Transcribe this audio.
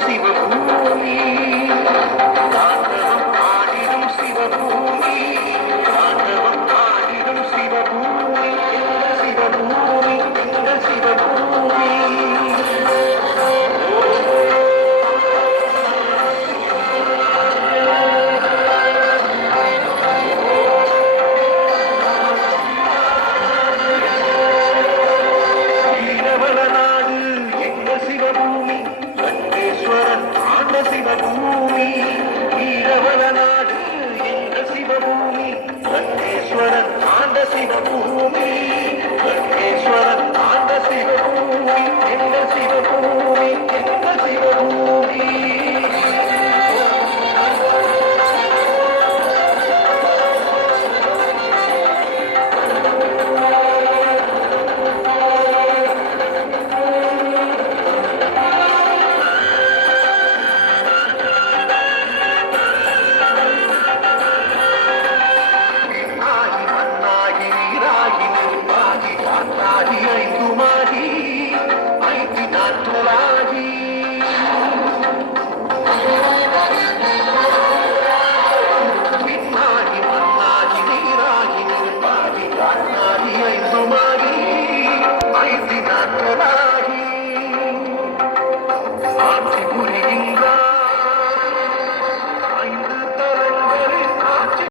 சிவபூமி தாண்டவம் ஆடிடும் சிவபூமி தாண்டவம் ஆடிடும் சிவபூமி எங்கள் சிவபூமி எங்கள் சிவபூமி சிவபூமி வீரவள நாடு எங்கள் சிவபூமி லங்கேஸ்வரன் ஆண்ட சிவபூமி லங்கேஸ்வரன் ஆண்ட சிவபூமி எங்கள் சிவபூமி